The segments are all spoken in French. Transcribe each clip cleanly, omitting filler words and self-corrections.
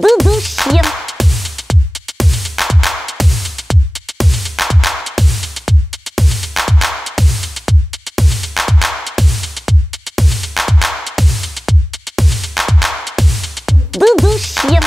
Boubou chien. Boubou chien.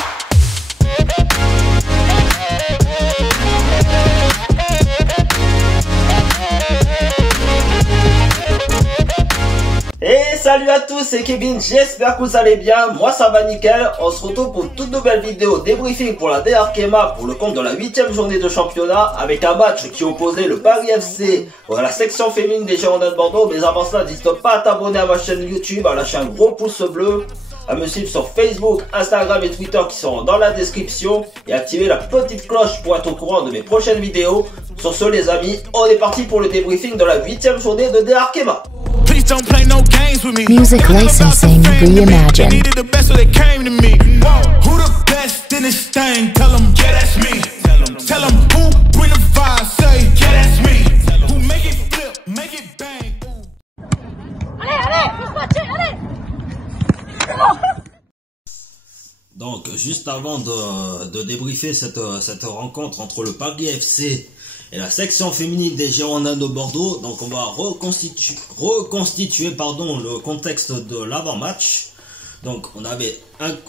Et salut à tous, c'est Kevin, j'espère que vous allez bien, moi ça va nickel. On se retrouve pour une toute nouvelle vidéo débriefing pour la DR Arkema pour le compte de la 8e journée de championnat, avec un match qui opposait le Paris FC à la section féminine des Girondins de Bordeaux. Mais avant cela, n'hésite pas à t'abonner à ma chaîne YouTube, à lâcher un gros pouce bleu, à me suivre sur Facebook, Instagram et Twitter qui sont dans la description, et activer la petite cloche pour être au courant de mes prochaines vidéos. Sur ce les amis, on est parti pour le débriefing de la 8e journée de DR Arkema. Music licensing reimagined. Needed the best, so they came to me. Who the best in this thing? Tell them, yeah, that's me. Tell them who bring the vibe, say, yeah, that's me. Who make it flip, make it bang. Donc juste avant de débriefer cette rencontre entre le Paris FC et la section féminine des Girondins de Bordeaux, donc on va reconstituer le contexte de l'avant-match. Donc on avait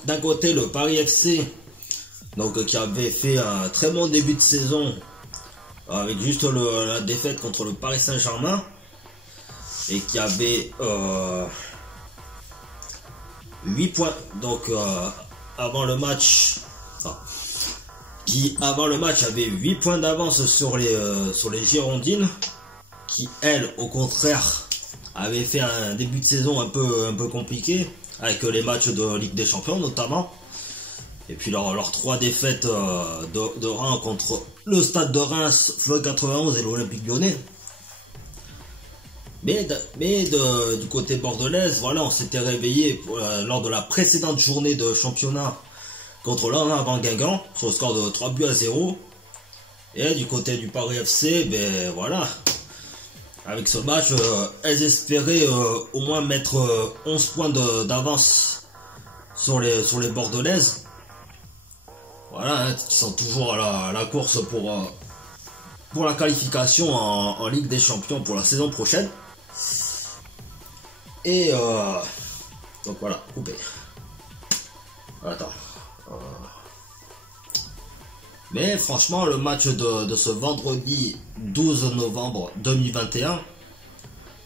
d'un côté le Paris FC, donc qui avait fait un très bon début de saison avec juste la défaite contre le Paris Saint-Germain, et qui avait 8 points donc avant le match. Qui avant le match avait 8 points d'avance sur les Girondines, qui elles au contraire avaient fait un début de saison un peu compliqué avec les matchs de Ligue des Champions notamment, et puis leurs 3 défaites de rang contre le Stade de Reims, Flotte 91 et l'Olympique Lyonnais. Mais du côté bordelaise, voilà, on s'était réveillé lors de la précédente journée de championnat contre l'Arnavan Guingamp sur le score de 3-0. Et du côté du Paris FC, ben voilà, avec ce match, elles espéraient au moins mettre 11 points d'avance sur les bordelaises. Voilà, hein, qui sont toujours à la course pour la qualification en Ligue des Champions pour la saison prochaine. Et donc voilà, coupé. Attends. Mais franchement, le match de ce vendredi 12 novembre 2021,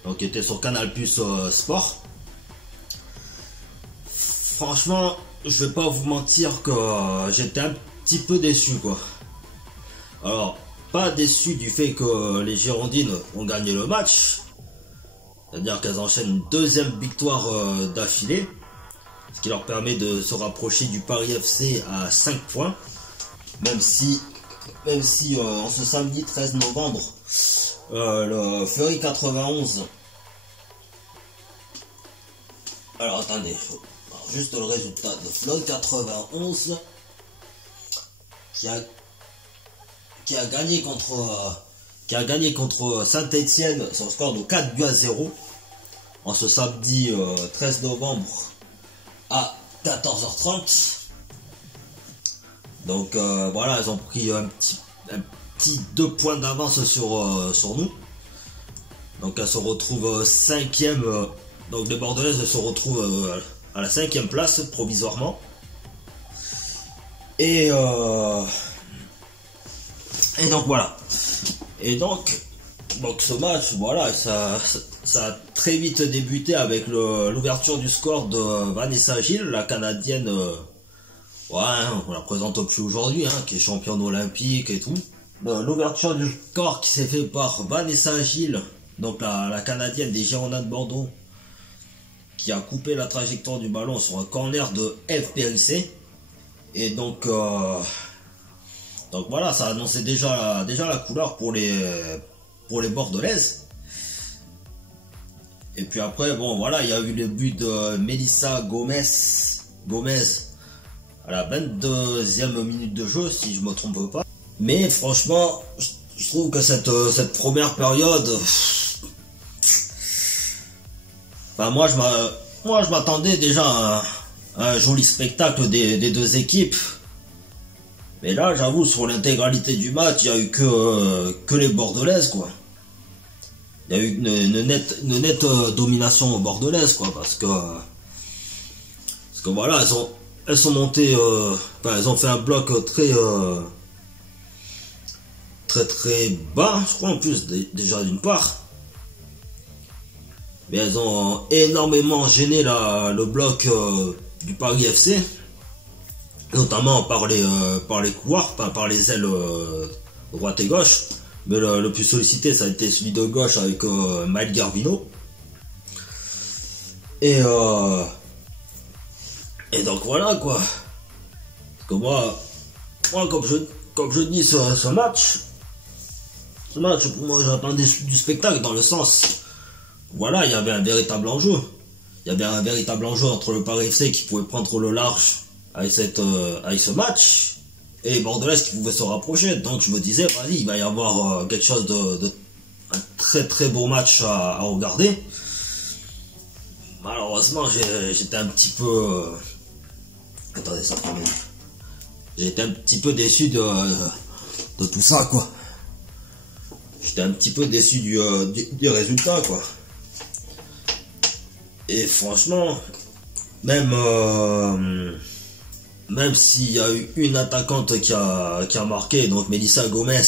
donc qui était sur Canal+ Sport, franchement, je vais pas vous mentir que j'étais un petit peu déçu, quoi. Alors, pas déçu du fait que les Girondines ont gagné le match, c'est-à-dire qu'elles enchaînent une deuxième victoire d'affilée, ce qui leur permet de se rapprocher du Paris FC à 5 points, même si en ce samedi 13 novembre, le Fleury 91, alors attendez, juste le résultat de Fleury 91 qui a gagné contre Saint-Etienne sur le score de 4-0 en ce samedi 13 novembre à 14h30. Donc voilà, elles ont pris un petit 2 points d'avance sur nous. Donc elles se retrouvent 5e. Donc les Bordelaises se retrouvent à la 5e place provisoirement. Et donc voilà. Et donc ce match, voilà, ça a très vite débuté avec l'ouverture du score de Vanessa Gilles, la Canadienne. Ouais, on la présente plus aujourd'hui, hein, qui est championne olympique et tout. L'ouverture du score qui s'est fait par Vanessa Gilles, donc la Canadienne des Girondins de Bordeaux, qui a coupé la trajectoire du ballon sur un corner de FPLC. Et donc voilà, ça annonçait déjà la couleur pour les bordelaises. Et puis après, bon voilà, il y a eu le but de Melissa Gomez à la 22e minute de jeu, si je me trompe pas. Mais franchement, je trouve que cette première période, enfin moi je m'attendais déjà à un joli spectacle des deux équipes. Mais là, j'avoue, sur l'intégralité du match, il n'y a eu que les Bordelaises, quoi. Il y a eu une nette domination bordelaise, quoi, parce que voilà, elles sont montées, elles ont fait un bloc très bas, je crois, en plus, déjà d'une part. Mais elles ont énormément gêné le bloc du Paris FC, notamment par les couloirs, par les ailes droite et gauche. Mais le plus sollicité, ça a été celui de gauche avec Maël Garvino. Et donc voilà, quoi. Parce que moi comme je dis, ce match, pour moi, j'attendais du spectacle, dans le sens, voilà, il y avait un véritable enjeu. Il y avait un véritable enjeu entre le Paris FC qui pouvait prendre le large avec ce match, et les Bordelaises qui pouvaient se rapprocher. Donc je me disais, vas-y, il va y avoir quelque chose un très très beau match à regarder. Malheureusement, j'étais un petit peu... attendez, ça fait... J'étais un petit peu déçu de tout ça, quoi. J'étais un petit peu déçu du résultat, quoi. Et franchement, même s'il y a eu une attaquante qui a marqué, donc Melissa Gomez,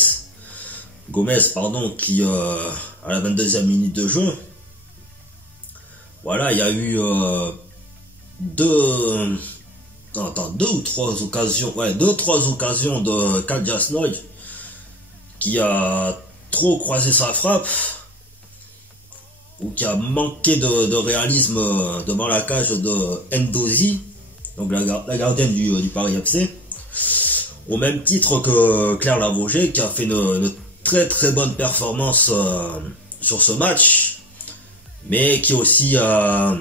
qui à la 22e minute de jeu, voilà, il y a eu deux ou trois occasions de Kadia Snoy qui a trop croisé sa frappe, ou qui a manqué de réalisme devant la cage de Ndozi, donc la gardienne du Paris FC, au même titre que Claire Lavogé, qui a fait une très très bonne performance sur ce match, mais qui aussi a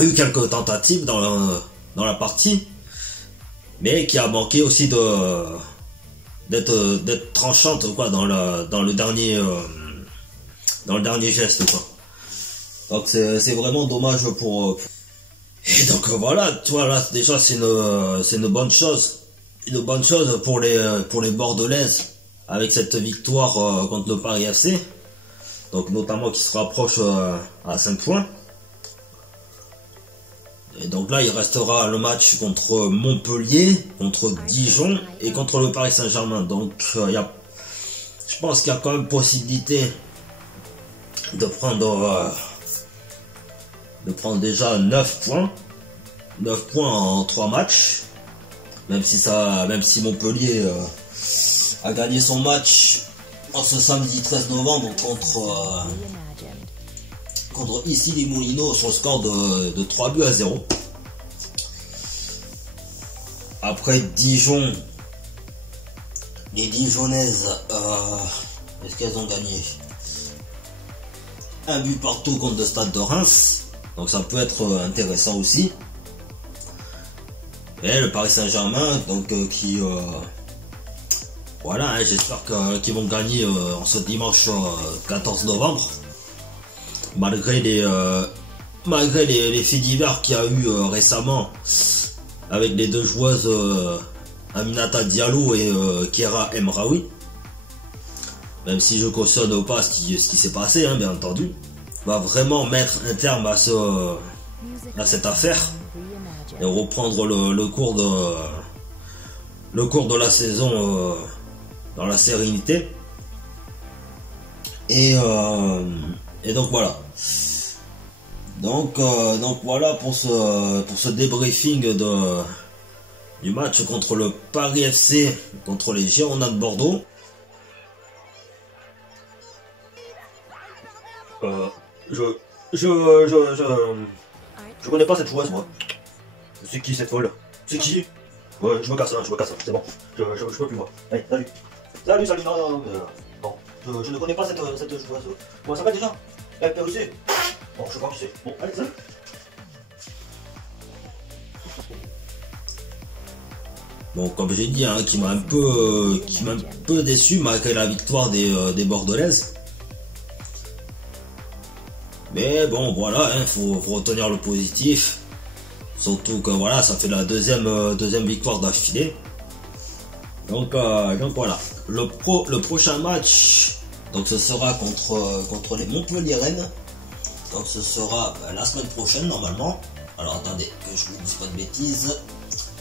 eu quelques tentatives dans la partie, mais qui a manqué aussi d'être tranchante, quoi, dans le dernier geste, quoi. Donc c'est vraiment dommage pour... Et donc voilà, tu vois, là déjà c'est une bonne chose pour les Bordelaises, avec cette victoire contre le Paris FC, donc notamment qui se rapproche à 5 points. Et donc là il restera le match contre Montpellier, contre Dijon et contre le Paris Saint-Germain. Donc je pense qu'il y a quand même possibilité de prendre déjà 9 points. 9 points en 3 matchs. Même si Montpellier a gagné son match en ce samedi 13 novembre contre ici les Moulineaux sur le score de 3-0. Après Dijon, les Dijonnaises, est-ce qu'elles ont gagné? Un but partout contre le Stade de Reims, donc ça peut être intéressant aussi. Et le Paris Saint-Germain, donc qui voilà, hein, j'espère qu'ils vont gagner en ce dimanche 14 novembre, malgré les faits divers qu'il y a eu récemment avec les deux joueuses Aminata Diallo et Kera Emraoui. Même si je cautionne pas ce qui s'est passé, hein, bien entendu, va vraiment mettre un terme à cette affaire et reprendre le cours de la saison dans la sérénité. Et donc voilà. Donc voilà pour ce débriefing du match contre le Paris FC, contre les Girondins de Bordeaux. Je connais pas cette joueuse, moi. C'est qui cette folle? C'est qui? Ouais, je me casse, c'est bon. Je peux plus, moi. Allez, salut, non, je ne connais pas cette joueuse. Comment ça va déjà? Perrusé. Bon, je sais pas qui c'est. Bon, allez, salut. Bon, comme j'ai dit, hein, qui m'a un peu déçu malgré la victoire des Bordelaises. Mais bon, voilà, hein, faut retenir le positif. Surtout que voilà, ça fait la deuxième victoire d'affilée. Donc voilà, le prochain match, donc ce sera contre les Montpellier-Rennes. Donc ce sera la semaine prochaine normalement. Alors attendez, que je vous dise pas de bêtises.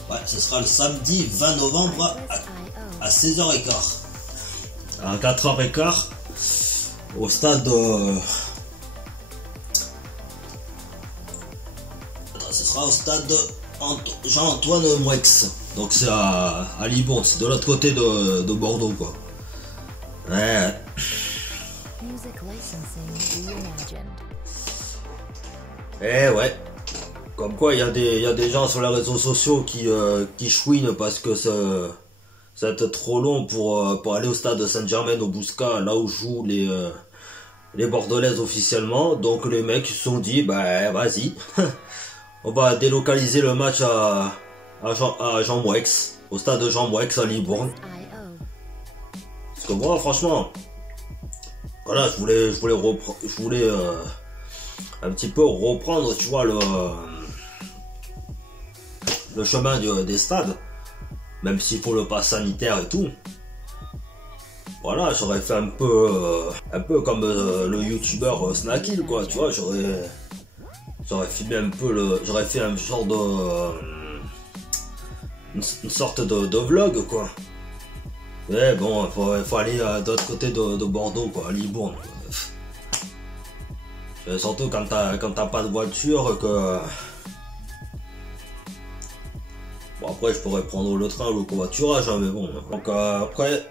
Ouais, ce sera le samedi 20 novembre à 16h15. À 4h15 au stade... ce sera au stade Jean-Antoine Moueix. Donc c'est à Libourne, c'est de l'autre côté de Bordeaux quoi. Ouais. Eh ouais. Comme quoi il y a des gens sur les réseaux sociaux qui chouinent parce que ça va être trop long pour aller au stade de Saint-Germain-au-Bouscat, là où jouent les Bordelaises officiellement. Donc les mecs se sont dit bah vas-y. On va délocaliser le match à Jean Moueix, au stade de Jean Moueix à Libourne. Parce que moi, franchement, voilà, je voulais un petit peu reprendre, tu vois, le chemin des stades, même s'il faut le pass sanitaire et tout. Voilà, j'aurais fait un peu comme le youtubeur Snackil, quoi, tu vois, j'aurais filmé un peu j'aurais fait un genre une sorte de vlog quoi. Mais bon, faut aller de l'autre côté de Bordeaux quoi, à Libourne. Surtout quand t'as pas de voiture que... Bon après je pourrais prendre le train ou le covoiturage hein, mais bon. Donc après,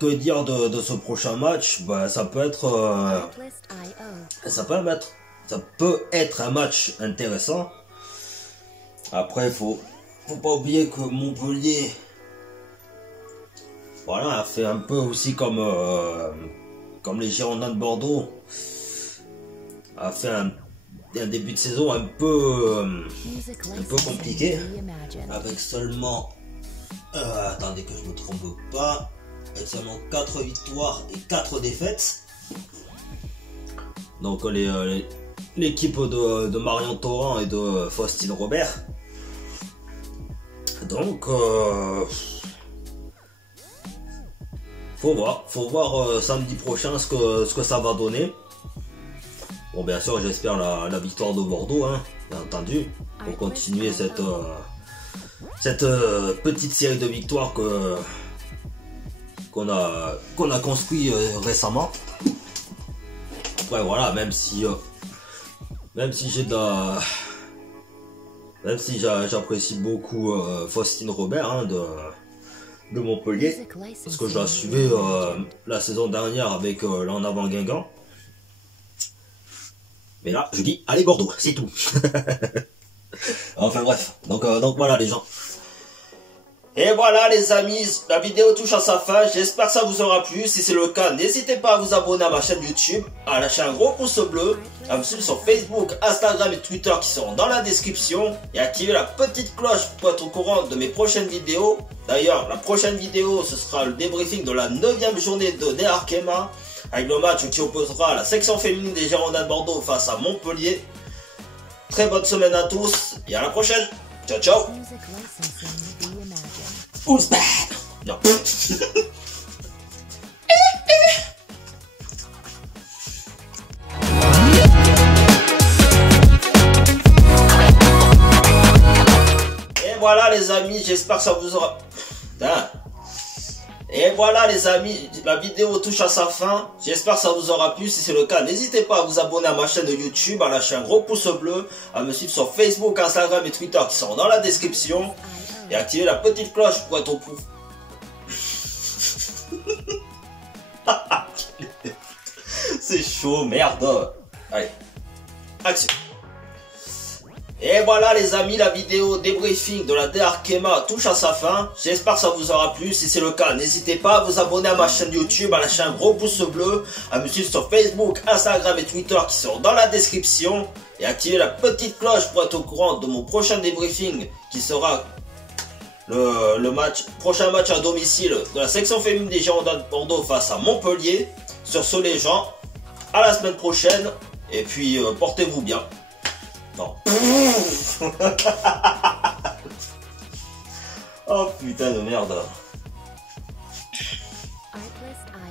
que dire de ce prochain match? Bah ça peut être un match intéressant. Après, faut pas oublier que Montpellier, voilà, a fait un peu aussi comme les Girondins de Bordeaux, a fait un début de saison un peu compliqué, avec seulement, attendez que je me trompe pas, avec seulement 4 victoires et 4 défaites. Donc l'équipe de Marion Torrent et de Faustine Robert. Donc faut voir samedi prochain ce que ça va donner. Bon bien sûr j'espère la victoire de Bordeaux hein, bien entendu, pour continuer cette petite série de victoires qu'on a construit récemment. Après voilà, même si j'apprécie beaucoup Faustine Robert hein, de Montpellier, parce que je la suivais la saison dernière avec l'En Avant Guingamp. Mais là, je dis, allez Bordeaux, c'est tout. Enfin bref, donc voilà les gens. Et voilà les amis, la vidéo touche à sa fin, j'espère que ça vous aura plu. Si c'est le cas, n'hésitez pas à vous abonner à ma chaîne YouTube, à lâcher un gros pouce bleu, à me suivre sur Facebook, Instagram et Twitter qui seront dans la description, et activer la petite cloche pour être au courant de mes prochaines vidéos. D'ailleurs, la prochaine vidéo, ce sera le débriefing de la 9e journée de De Arkema, avec le match qui opposera la section féminine des Girondins de Bordeaux face à Montpellier. Très bonne semaine à tous, et à la prochaine. Ciao ciao. Who's bad? Non. Et voilà les amis, j'espère que ça vous aura... Et voilà les amis, la vidéo touche à sa fin, j'espère que ça vous aura plu. Si c'est le cas, n'hésitez pas à vous abonner à ma chaîne de YouTube, à lâcher un gros pouce bleu, à me suivre sur Facebook, Instagram et Twitter qui sont dans la description, et activer la petite cloche pour être au courant. C'est chaud, merde. Allez, action. Et voilà les amis, la vidéo débriefing de la De Arkema touche à sa fin. J'espère que ça vous aura plu. Si c'est le cas, n'hésitez pas à vous abonner à ma chaîne YouTube, à lâcher un gros pouce bleu, à me suivre sur Facebook, Instagram et Twitter qui sont dans la description, et activer la petite cloche pour être au courant de mon prochain débriefing qui sera le prochain match à domicile de la section féminine des Girondins de Bordeaux face à Montpellier. Sur ce les gens, à la semaine prochaine, et puis portez-vous bien. Non. Oh putain de merde.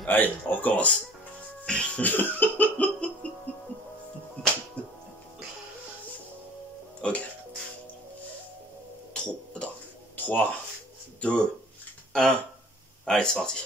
Allez, on recommence. Ok. 3, 2, 1. Allez, c'est parti.